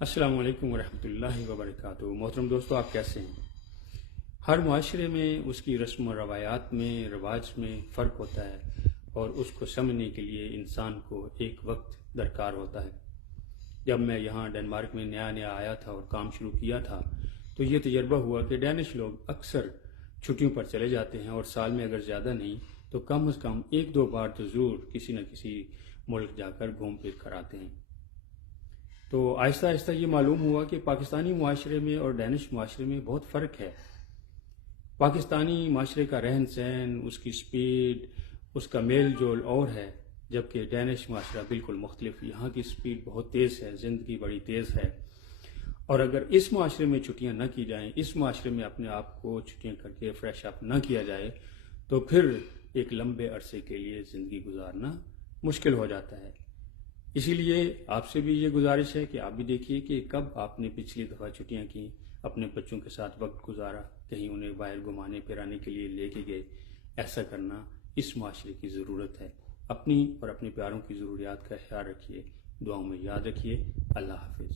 السلام علیکم ورحمۃ اللہ وبرکاتہ۔ محترم دوستو، آپ کیسے ہیں؟ ہر معاشرے میں اس کی رسم و روایات میں رواج میں فرق ہوتا ہے اور اس کو سمجھنے کے لیے انسان کو ایک وقت درکار ہوتا ہے۔ جب میں یہاں ڈنمارک میں نیا آیا تھا اور کام شروع کیا تھا تو یہ تجربہ ہوا کہ ڈینش لوگ اکثر چھٹیوں پر چلے جاتے ہیں اور سال میں اگر زیادہ نہیں تو کم از کم ایک دو بار تو ضرور کسی نہ کسی ملک جا کر گھوم پھر کر آتے ہیں۔ تو آہستہ آہستہ یہ معلوم ہوا کہ پاکستانی معاشرے میں اور ڈینش معاشرے میں بہت فرق ہے۔ پاکستانی معاشرے کا رہن سہن، اس کی سپیڈ، اس کا میل جول اور ہے، جبکہ ڈینش معاشرہ بالکل مختلف۔ یہاں کی سپیڈ بہت تیز ہے، زندگی بڑی تیز ہے، اور اگر اس معاشرے میں چھٹیاں نہ کی جائیں، اس معاشرے میں اپنے آپ کو چھٹیاں کر کے فریش اپ نہ کیا جائے تو پھر ایک لمبے عرصے کے لیے زندگی گزارنا مشکل ہو جاتا ہے۔ اسی لیے آپ سے بھی یہ گزارش ہے کہ آپ بھی دیکھیے کہ کب آپ نے پچھلی دفعہ چھٹیاں کی، اپنے بچوں کے ساتھ وقت گزارا، کہیں انہیں باہر گھمانے پھرانے کے لیے لے کے گئے۔ ایسا کرنا اس معاشرے کی ضرورت ہے۔ اپنی اور اپنے پیاروں کی ضروریات کا خیال رکھیے، دعاؤں میں یاد رکھیے۔ اللہ حافظ۔